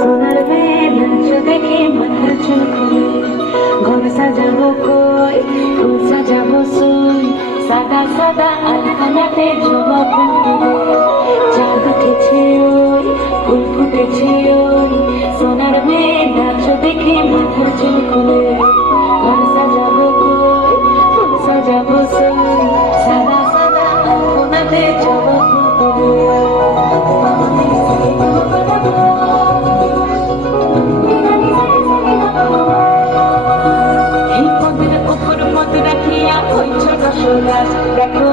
সোনার বেলাচ দেখে মাথা চুলকুলে ঘর সাজাবো কই ফুল সাজাবো সুই সাদা সাদা আলপনাতে জবা ফুলে চাঁদ উঠেছে ওই ফুল ফুটেছে ওই সোনার বেলাচ দেখে মাথা চুলকুলে ঘর সাজাবো কই ফুল সাজাবো সুই সাদা সাদা আলপনাতে জবা ফুলে দেখো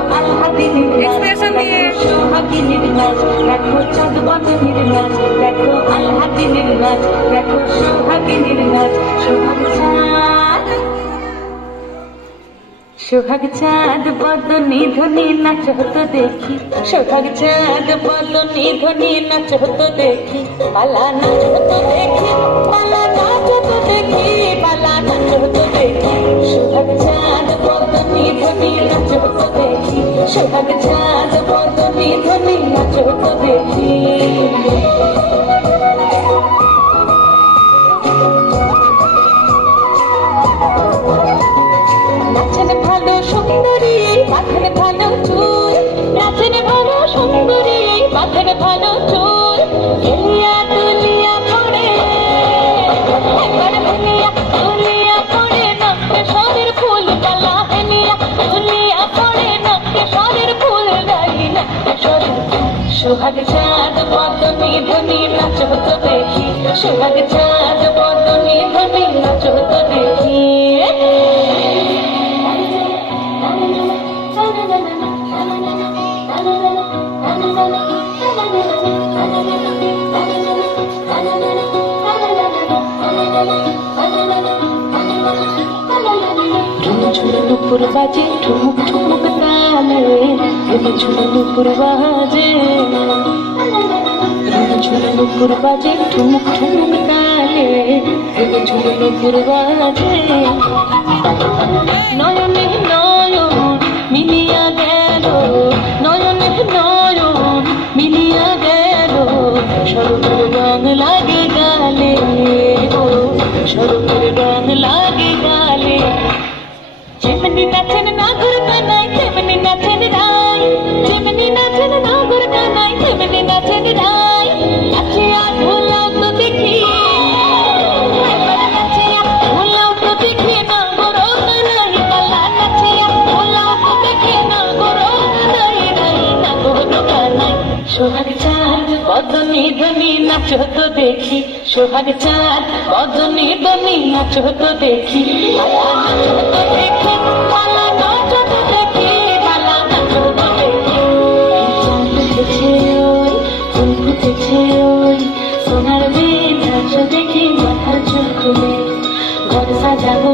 এক্সপ্রেশন দিয়ে সোহাগিনীর নাচ দেখো চাঁদ বদনের নাচ দেখো আল্লাদিনের নাচ দেখো সোহাগিনীর নাচ সোহাগ চাঁদ বদনি ধ্বনি নাচ হতো দেখি সোহাগ চাঁদ বদনি ধ্বনি নাচ হতো দেখি পালা নাচ হতো দেখি পালা নাচ হতো দেখি পালা নাচ হতো দেখি সোহাগ চাঁদ বদনি ধ্বনি নাচ হতো দেখি সোহাগ চাঁদ বদনি ধ্বনি নাচ হতো দেখি নাচেন ভালো সুন্দরী মাথার ভালো চুল নাচেন ভালো সুন্দরী মাথার ভালো চুল খেলিয়া তুলিয়া পড়ে একবার ভেলিয়া তুলিয়া পড়ে নক্কে সরের ফুল পালা হেলিয়া তুলিয়া পড়ে নক্কে সরের ফুল ডালি নক্কে সরের সোহাগ চাঁদ বদনি ধ্বনি নাচ হতো দেখি সোহাগ চাঁদ বদনি ধ্বনি নাচ হতো দেখি নুপুর বাজে ঠুমুক ঠুমুক তালে ঝুলে নুপুর বাজে ঝুলে নুপুর বাজে ঠুমুক ঠুমুক তালে ঝুলে নুপুর বাজে নয়নে নয়ন মিলিয়া গেল নয়নে নয়ন মিলিয়া গেল সরুর রং লাগে গালে ও সরুর রং লাগে গালে যেমনি নাচেন নাগর কানাই তেমনি নাচেন রাই যেমনি নাচেন নাগর কানাই তেমনি নাচেন রাই নাচিয়া ঢোলাও তো দেখি নাচিয়া ঢোলাও তো দেখি নাগর কানাই পালা নাচিয়া ঢোলাও তো দেখি নাগর কানাই রাই নাগর কানাই সোহাগ চাঁদ বদনি ধ্বনি নাচ হতো দেখি সোহাগ চাঁদ বদনি ধ্বনি নাচ হতো দেখি পালা নাচ হতো দেখি পালা নাচ হতো দেখি পালা নাচ হতো দেখি চাঁদ উঠেছে ওই ফুল ফুটেছে ওই সোনার মেয়ে নাচ দেখি মাথার চুল খুলে ঘর সাজাবো